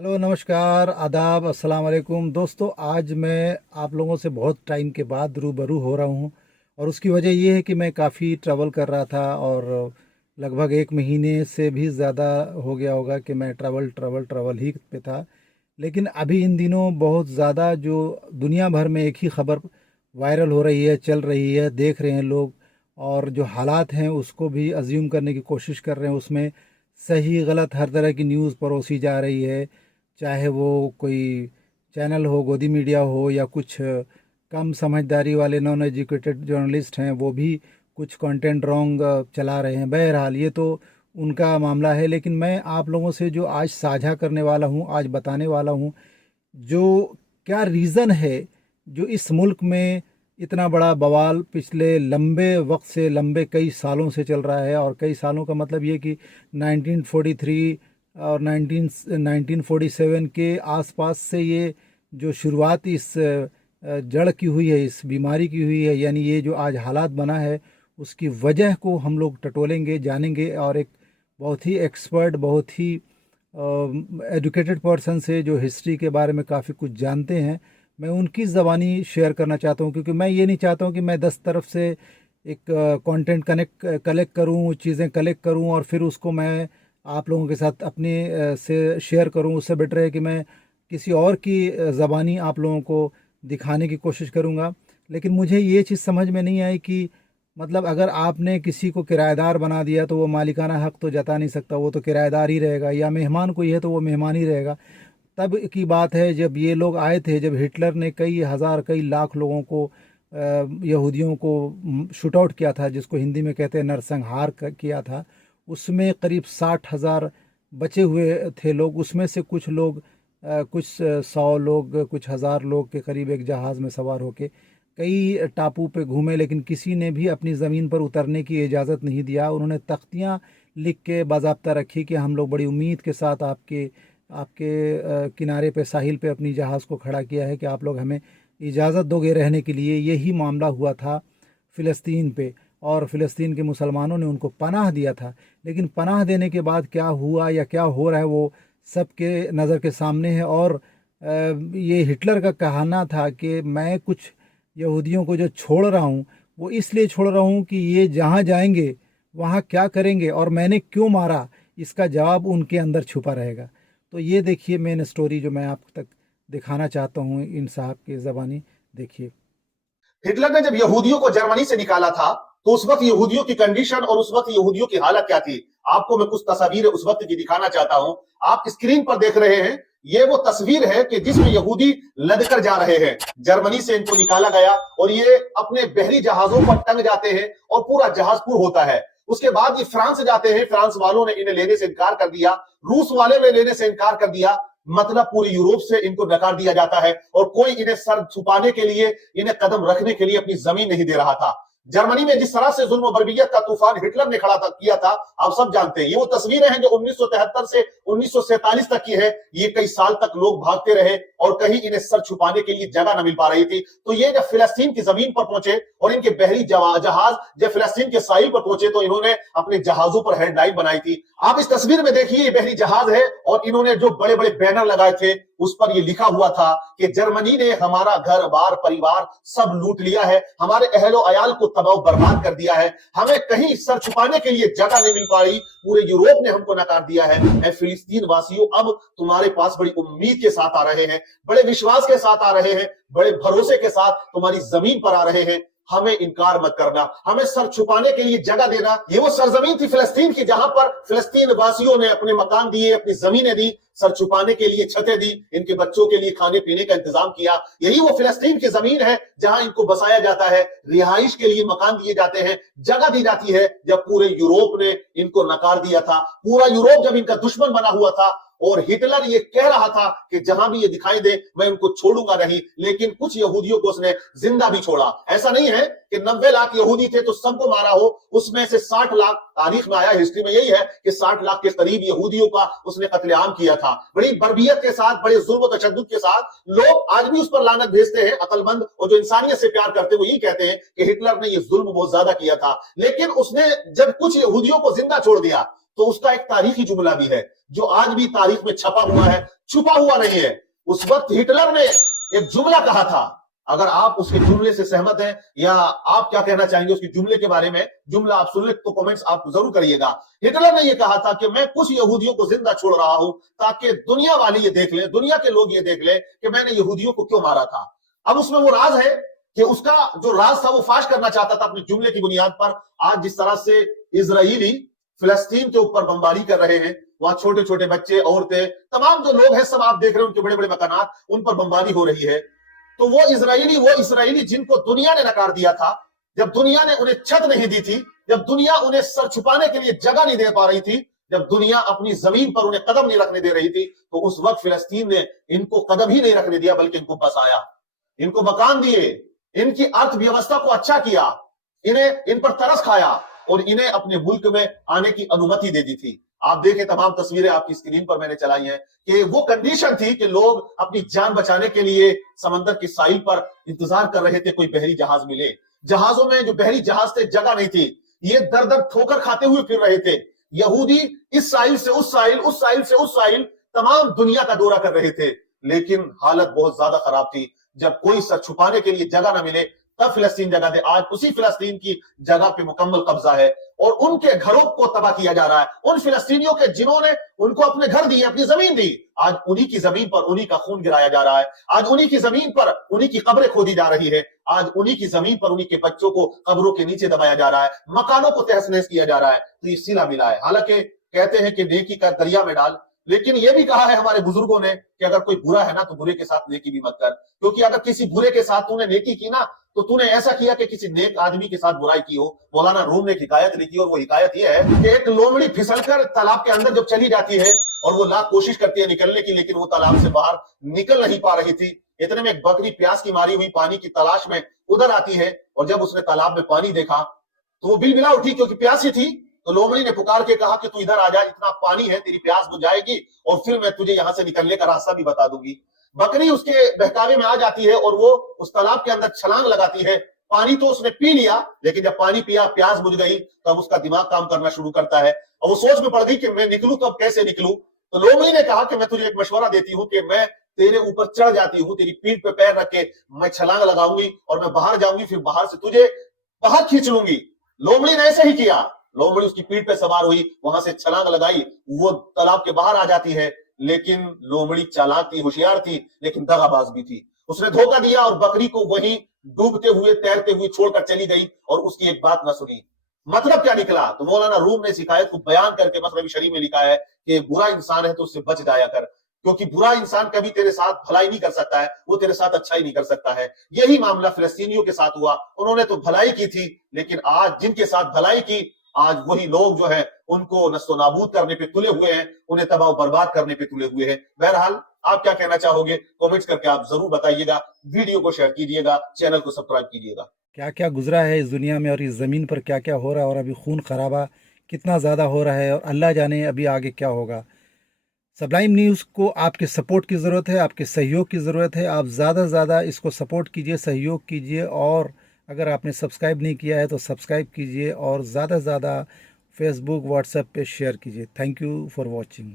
Hello, नमस्कार, आदाब, अस्सलाम वालेकुम। दोस्तों, आज मैं आप लोगों से बहुत टाइम के बाद रूबरू हो रहा हूँ और उसकी वजह ये है कि मैं काफ़ी ट्रैवल कर रहा था और लगभग 1 महीने से भी ज़्यादा हो गया होगा कि मैं ट्रैवल ट्रैवल ट्रैवल ही पे था। लेकिन अभी इन दिनों बहुत ज़्यादा जो दुनिया भर में एक ही खबर वायरल हो रही है, चल रही है, देख रहे हैं लोग, और जो हालात हैं उसको भी अज्यूम करने की कोशिश कर रहे हैं। उसमें सही गलत हर तरह की न्यूज़ परोसी जा रही है, चाहे वो कोई चैनल हो, गोदी मीडिया हो, या कुछ कम समझदारी वाले नॉन एजुकेटेड जर्नलिस्ट हैं, वो भी कुछ कंटेंट रॉन्ग चला रहे हैं। बहरहाल ये तो उनका मामला है, लेकिन मैं आप लोगों से जो आज साझा करने वाला हूँ, आज बताने वाला हूँ, जो क्या रीज़न है जो इस मुल्क में इतना बड़ा बवाल पिछले लंबे वक्त से, लंबे कई सालों से चल रहा है। और कई सालों का मतलब ये कि 1943 और 1947 के आसपास से ये जो शुरुआत इस जड़ की हुई है, इस बीमारी की हुई है, यानी ये जो आज हालात बना है, उसकी वजह को हम लोग टटोलेंगे, जानेंगे, और एक बहुत ही एक्सपर्ट, बहुत ही एजुकेटेड पर्सन से जो हिस्ट्री के बारे में काफ़ी कुछ जानते हैं, मैं उनकी ज़बानी शेयर करना चाहता हूँ। क्योंकि मैं ये नहीं चाहता हूँ कि मैं 10 तरफ से एक कंटेंट कलेक्ट करूँ, चीज़ें कलेक्ट करूँ और फिर उसको मैं आप लोगों के साथ अपने से शेयर करूँ। उससे बेटर है कि मैं किसी और की ज़बानी आप लोगों को दिखाने की कोशिश करूँगा। लेकिन मुझे ये चीज़ समझ में नहीं आई कि मतलब अगर आपने किसी को किराएदार बना दिया तो वो मालिकाना हक़ तो जता नहीं सकता, वो तो किराएदार ही रहेगा, या मेहमान कोई है तो वो मेहमान ही रहेगा। तब की बात है जब ये लोग आए थे, जब हिटलर ने कई हज़ार कई लाख लोगों को, यहूदियों को शूट आउट किया था, जिसको हिंदी में कहते हैं नरसंहार किया था। उसमें करीब 60,000 बचे हुए थे लोग। उसमें से कुछ लोग, कुछ 100 लोग, कुछ हज़ार लोग के करीब एक जहाज़ में सवार होके कई टापू पे घूमे, लेकिन किसी ने भी अपनी ज़मीन पर उतरने की इजाज़त नहीं दिया। उन्होंने तख्तियाँ लिख के बाज़ाब्ता रखी कि हम लोग बड़ी उम्मीद के साथ आपके आपके किनारे पे, साहिल पे अपनी जहाज़ को खड़ा किया है कि आप लोग हमें इजाज़त दोगे रहने के लिए। यही मामला हुआ था फ़िलिस्तीन पे, और फ़िलिस्तीन के मुसलमानों ने उनको पनाह दिया था। लेकिन पनाह देने के बाद क्या हुआ या क्या हो रहा है वो सबके नज़र के सामने है। और ये हिटलर का कहना था कि मैं कुछ यहूदियों को जो छोड़ रहा हूँ, वो इसलिए छोड़ रहा हूँ कि ये जहाँ जाएंगे वहाँ क्या करेंगे और मैंने क्यों मारा, इसका जवाब उनके अंदर छुपा रहेगा। तो ये देखिए मेन स्टोरी जो मैं आप तक दिखाना चाहता हूँ इन साहब की ज़बानी। देखिए, हिटलर ने जब यहूदियों को जर्मनी से निकाला था तो उस वक्त यहूदियों की कंडीशन और उस वक्त यहूदियों की हालत क्या थी। आपको मैं कुछ तस्वीरें उस वक्त की दिखाना चाहता हूं। आप स्क्रीन पर देख रहे हैं, ये वो तस्वीर है कि जिसमें यहूदी लदकर जा रहे हैं। जर्मनी से इनको निकाला गया और ये अपने बहरी जहाजों पर टंग जाते हैं और पूरा जहाज पूर होता है। उसके बाद ये फ्रांस जाते हैं। फ्रांस वालों ने इन्हें लेने से इनकार कर दिया, रूस वाले ने लेने से इनकार कर दिया। मतलब पूरे यूरोप से इनको नकार दिया जाता है और कोई इन्हें सर छुपाने के लिए, इन्हें कदम रखने के लिए अपनी जमीन नहीं दे रहा था। जर्मनी में जिस तरह से जुल्म बर्बियत का तूफान हिटलर ने खड़ा किया था, आप सब जानते हैं। ये वो तस्वीरें हैं जो 1973 से 1947 तक की है। ये कई साल तक लोग भागते रहे और कहीं इन्हें सर छुपाने के लिए जगह न मिल पा रही थी। तो ये जब फिलिस्तीन की जमीन पर पहुंचे और इनके बहरी जहाज जब फिलिस्तीन के साहिल पर पहुंचे तो इन्होंने अपने जहाजों पर हेडलाइन बनाई थी। आप इस तस्वीर में देखिए, ये बहरी जहाज है और इन्होंने जो बड़े बड़े बैनर लगाए थे उस पर यह लिखा हुआ था कि जर्मनी ने हमारा घर बार परिवार सब लूट लिया है, हमारे अहलो अयाल को तबाह बर्बाद कर दिया है, हमें कहीं सर छुपाने के लिए जगह नहीं मिल पा रही, पूरे यूरोप ने हमको नकार दिया है। ऐ फिलिस्तीन वासियों, अब तुम्हारे पास बड़ी उम्मीद के साथ आ रहे हैं, बड़े विश्वास के साथ आ रहे हैं, बड़े भरोसे के साथ तुम्हारी जमीन पर आ रहे हैं। हमें इनकार मत करना, हमें सर छुपाने के लिए जगह देना। ये वो सरजमीन थी फिलिस्तीन की जहां पर फिलिस्तीन वासियों ने अपने मकान दिए, अपनी जमीनें दी, सर छुपाने के लिए छतें दी, इनके बच्चों के लिए खाने पीने का इंतजाम किया। यही वो फिलिस्तीन की जमीन है जहां इनको बसाया जाता है, रिहाइश के लिए मकान दिए जाते हैं, जगह दी जाती है। जब पूरे यूरोप ने इनको नकार दिया था, पूरा यूरोप जब इनका दुश्मन बना हुआ था और हिटलर ये कह रहा था कि जहां भी ये दिखाई दे मैं उनको छोड़ूंगा नहीं, लेकिन कुछ यहूदियों को उसने जिंदा भी छोड़ा। ऐसा नहीं है कि 90 लाख यहूदी थे तो सबको मारा हो, उसमें से 60 लाख, तारीख में आया, हिस्ट्री में यही है कि 60 लाख के करीब यहूदियों का उसने कत्लेआम किया था। बड़ी बर्बियत के साथ, बड़े जुल्म तशद्दुद के साथ। लोग आज भी उस पर लानत भेजते हैं, अकलमंद और जो इंसानियत से प्यार करते हैं वो यही कहते हैं कि हिटलर ने ये जुल्म बहुत ज्यादा किया था। लेकिन उसने जब कुछ यहूदियों को जिंदा छोड़ दिया तो उसका एक तारीखी जुमला भी है जो आज भी तारीख में छपा हुआ है, छुपा हुआ नहीं है। उस वक्त हिटलर ने एक जुमला कहा था, अगर आप उसके जुमले से सहमत हैं या आप क्या कहना चाहेंगे उसके जुमले के बारे में, जुमला आप सुन ले तो कमेंट्स आप जरूर करिएगा। हिटलर ने यह कहा था कि मैं कुछ यहूदियों को जिंदा छोड़ रहा हूं ताकि दुनिया वाले ये देख लें, दुनिया के लोग ये देख लें कि मैंने यहूदियों को क्यों मारा था। अब उसमें वो राज है कि उसका जो राज था वो फाश करना चाहता था अपने जुमले की बुनियाद पर। आज जिस तरह से इजराइली फिलिस्तीन के ऊपर बमबारी कर रहे हैं, वहां छोटे छोटे बच्चे, औरतें, तमाम जो लोग हैं सब आप देख रहे हैं, उनके बड़े बड़े मकानात, उन पर बमबारी हो रही है। तो वो इसराइली जिनको दुनिया ने नकार दिया था, जब दुनिया ने उन्हें छत नहीं दी थी, जब दुनिया उन्हें सर छुपाने के लिए जगह नहीं दे पा रही थी, जब दुनिया अपनी जमीन पर उन्हें कदम नहीं रखने दे रही थी, तो उस वक्त फिलिस्तीन ने इनको कदम ही नहीं रखने दिया, बल्कि इनको बसाया, इनको मकान दिए, इनकी अर्थव्यवस्था को अच्छा किया, इन्हें इन पर तरस खाया और इन्हें अपने मुल्क में आने की अनुमति दे दी थी। आप देखें तमाम तस्वीरें आपकी स्क्रीन पर मैंने चलाई हैं कि वो कंडीशन थी कि लोग अपनी जान बचाने के लिए समंदर की साहिल पर इंतजार कर रहे थे कोई बहरी जहाज मिले। जहाजों में जो बहरी जहाज थे जगह नहीं थी, ये दर दर ठोकर खाते हुए फिर रहे थे। यहूदी इस साहिल से उस साहिल, उस साहिल से उस साहिल, तमाम दुनिया का दौरा कर रहे थे, लेकिन हालत बहुत ज्यादा खराब थी। जब कोई सर छुपाने के लिए जगह ना मिले तब फिलिस्तीन जगह दे। आज उसी फिलिस्तीन की जगह पे मुकम्मल कब्जा है और उनके घरों को तबाह किया जा रहा है। उन फिलिस्तीनियों के जिन्होंने उनको अपने घर दिए, अपनी जमीन दी, आज उन्हीं की जमीन पर उन्हीं का खून गिराया जा रहा है। आज उन्हीं की जमीन पर उन्हीं की कब्रें खोदी जा रही है। आज उन्हीं की जमीन पर उन्हीं के बच्चों को कब्रों के नीचे दबाया जा रहा है, मकानों को तहस नहस किया जा रहा है। तो ये सिला मिला है। हालांकि कहते हैं कि नेकी का दरिया में डाल, लेकिन यह भी कहा है हमारे बुजुर्गों ने कि अगर कोई बुरा है ना तो बुरे के साथ नेकी भी मत कर, क्योंकि अगर किसी बुरे के साथ तूने नेकी की ना तो तूने ऐसा किया कि किसी नेक आदमी के साथ बुराई की हो। मौलाना रूम ने एक हिकायत लिखी और वो हिकायत यह है कि एक लोमड़ी फिसलकर तालाब के अंदर जब चली जाती है और वो लाख कोशिश करती है निकलने की, लेकिन वो तालाब से बाहर निकल नहीं पा रही थी। इतने में एक बकरी प्यास की मारी हुई पानी की तलाश में उधर आती है और जब उसने तालाब में पानी देखा तो वो बिलबिला उठी, क्योंकि प्यासी थी। तो लोमड़ी ने पुकार के कहा कि तू इधर आ जा, इतना पानी है, तेरी प्यास बुझ जाएगी और फिर मैं तुझे यहां से निकलने का रास्ता भी बता दूंगी। बकरी उसके बहकावे में आ जाती है और वो उस तालाब के अंदर छलांग लगाती है। पानी तो उसने पी लिया, लेकिन जब पानी पिया, प्यास बुझ गई, तब उसका दिमाग काम करना शुरू करता है और वो सोच में पड़ गई कि मैं निकलूं तो अब कैसे निकलूं। तो लोमड़ी ने कहा कि मैं तुझे एक मशवरा देती हूं कि मैं तेरे ऊपर चढ़ जाती हूं, तेरी पीठ पे पैर रख के मैं छलांग लगाऊंगी और मैं बाहर जाऊंगी, फिर बाहर से तुझे बाहर खींच लूंगी। लोमड़ी ने ऐसे ही किया। लोमड़ी उसकी पीठ पे सवार हुई, वहां से छलांग लगाई, वो तालाब के बाहर आ जाती है। लेकिन लोमड़ी चालाक थी, होशियार थी, लेकिन दगाबाज भी थी। उसने धोखा दिया और बकरी को वहीं डूबते हुए, तैरते हुए छोड़कर चली गई और उसकी एक बात न सुनी। मतलब क्या निकला? तो मौलाना रूम ने शिकायत को बयान करके मसनवी शरीफ में लिखा है कि बुरा इंसान है तो उससे बच जाया कर, क्योंकि बुरा इंसान कभी तेरे साथ भलाई नहीं कर सकता है, वो तेरे साथ अच्छाई नहीं कर सकता है। यही मामला फिलिस्तीनियों के साथ हुआ। उन्होंने तो भलाई की थी, लेकिन आज जिनके साथ भलाई की, आज वही लोग जो है उनको नस्तो नाबूद करने पे तुले हुए हैं, उन्हें तबाह बर्बाद करने पे तुले हुए हैं। बहरहाल आप क्या कहना चाहोगे? कमेंट्स करके आप जरूर बताइएगा। वीडियो को शेयर कीजिएगा, चैनल को सब्सक्राइब कीजिएगा। क्या क्या गुजरा है इस दुनिया में और इस ज़मीन पर क्या क्या हो रहा है, और अभी खून खराबा कितना ज़्यादा हो रहा है और अल्लाह जाने अभी आगे क्या होगा। सबलाइम न्यूज़ को आपके सपोर्ट की ज़रूरत है, आपके सहयोग की ज़रूरत है। आप ज़्यादा से ज़्यादा इसको सपोर्ट कीजिए, सहयोग कीजिए, और अगर आपने सब्सक्राइब नहीं किया है तो सब्सक्राइब कीजिए और ज़्यादा से ज़्यादा फेसबुक, व्हाट्सएप पे शेयर कीजिए। Thank you for watching.